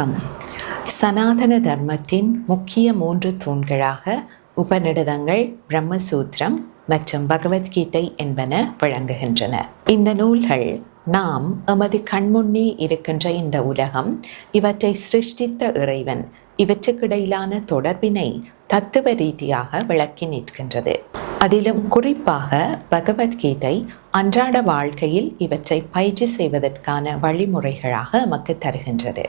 வணக்கம். சனாதன தர்மத்தின் முக்கிய 3 தூண்களாக உபநிடதங்கள், பிரம்மசூத்திரம் மற்றும் பகவத்கீதை என்பன விளங்குகின்றன. இந்த நூல்கள் நாம் எமது கண்முன்னே இருக்கின்ற இந்த உலகம், இவற்றை சிருஷ்டித்த இறைவன், இவற்றுக்கிடையிலான தொடர்பினை தத்துவ ரீதியாக விளக்கி நிற்கின்றது. அதிலும் குறிப்பாக பகவத்கீதை அன்றாட வாழ்க்கையில் இவற்றை பயிற்சி செய்வதற்கான வழிமுறைகளாக நமக்கு தருகின்றது.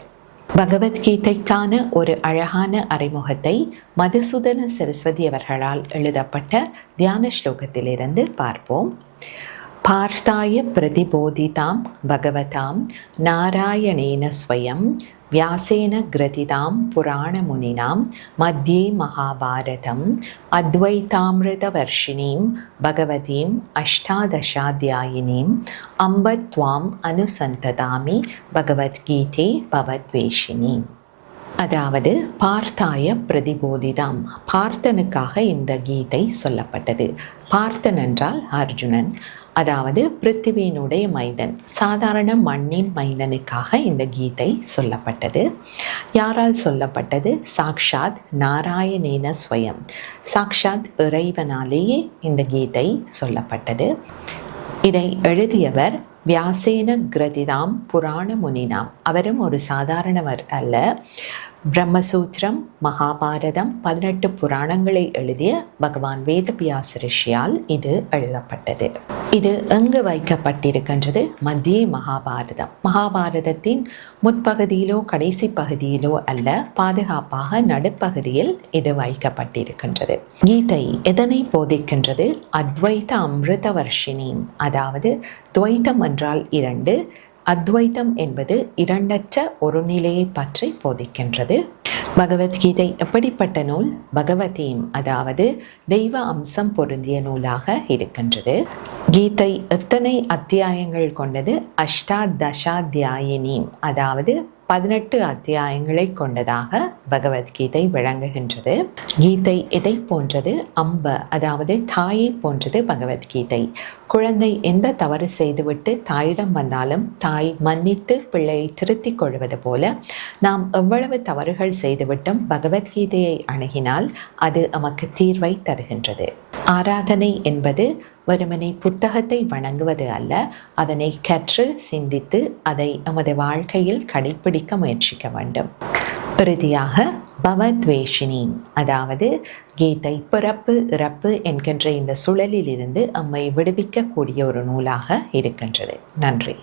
பகவத்கீதைக்கான ஒரு அழகான அறிமுகத்தை மதுசூதன சரஸ்வதி அவர்களால் எழுதப்பட்ட தியான ஸ்லோகத்திலிருந்து பார்ப்போம். பார்த்தாய பிரதிபோதிதாம் பகவதாம் நாராயணேன ஸ்வயம் வியாசேன கிரதிதாம் புராணமுனினாம் மத்தியே மகாபாரதம் அத்வைதாமிருத வர்ஷிணீம் பகவதீம் அஷ்டாதசாத்யாயினீம் அம்பத்வாம் அனுசந்ததாமி பகவத்கீதே பவத்வேஷினீம். அதாவது பார்த்தாய பிரதிபோதிதாம், பார்த்தனுக்காக இந்த கீதை சொல்லப்பட்டது. பார்த்தன் என்றால் அர்ஜுனன், அதாவது பிருத்திவியினுடைய மைந்தன், சாதாரண மண்ணின் மைந்தனுக்காக இந்த கீதை சொல்லப்பட்டது. யாரால் சொல்லப்பட்டது? சாக்ஷாத் நாராயணேன ஸ்வயம், சாக்ஷாத் இறைவனாலேயே இந்த கீதை சொல்லப்பட்டது. இதை எழுதியவர் வியாசேன கிரதிதாம் புராண முனினாம், அவரும் ஒரு சாதாரணவர் அல்ல. பிரம்மசூத்திரம், மகாபாரதம், 18 புராணங்களை எழுதிய பகவான் வேதவியாச ரிஷியால் இது எழுதப்பட்டது. இது எங்கு வைக்கப்பட்டிருக்கின்றது? மத்திய மகாபாரதம். மகாபாரதத்தின் முற்பகுதியிலோ கடைசி பகுதியிலோ அல்ல, பாதுகாப்பாக நடுப்பகுதியில் இது வைக்கப்பட்டிருக்கின்றது. கீதை எதனை போதிக்கின்றது? அத்வைத அமிர்த வர்ஷினீம், அதாவது துவைத்தம் என்றால் 2, அத்வைத்தம் என்பது இரண்டற்ற ஒரு நிலையை பற்றி போதிக்கின்றது. பகவத்கீதை எப்படிப்பட்ட நூல்? பகவதீம், அதாவது தெய்வ அம்சம் பொருந்திய நூலாக இருக்கின்றது. கீதை எத்தனை அத்தியாயங்கள் கொண்டது? அஷ்டாதசாத்யாயினீம், அதாவது 18 அத்தியாயங்களை கொண்டதாக பகவத்கீதை விளங்குகின்றது. கீதை எதை போன்றது? அம்ப, அதாவது தாயை போன்றது பகவத்கீதை. குழந்தை எந்த தவறு செய்துவிட்டு தாயிடம் வந்தாலும் தாய் மன்னித்து பிள்ளையை திருத்திக் கொள்வது போல, நாம் எவ்வளவு தவறுகள் செய்துவிட்டும் பகவத்கீதையை அணுகினால் அது நமக்கு தீர்வை தருகின்றது. ஆராதனை என்பது வெறுமனே புத்தகத்தை வணங்குவது அல்ல, அதனை கற்று சிந்தித்து அதை நமது வாழ்க்கையில் கடைப்பிடிக்க முயற்சிக்க வேண்டும். இறுதியாக பவத்வேஷினி, அதாவது கீதை பிறப்பு இறப்பு என்கின்ற இந்த சுழலிலிருந்து நம்மை விடுவிக்கக்கூடிய ஒரு நூலாக இருக்கின்றது. நன்றி.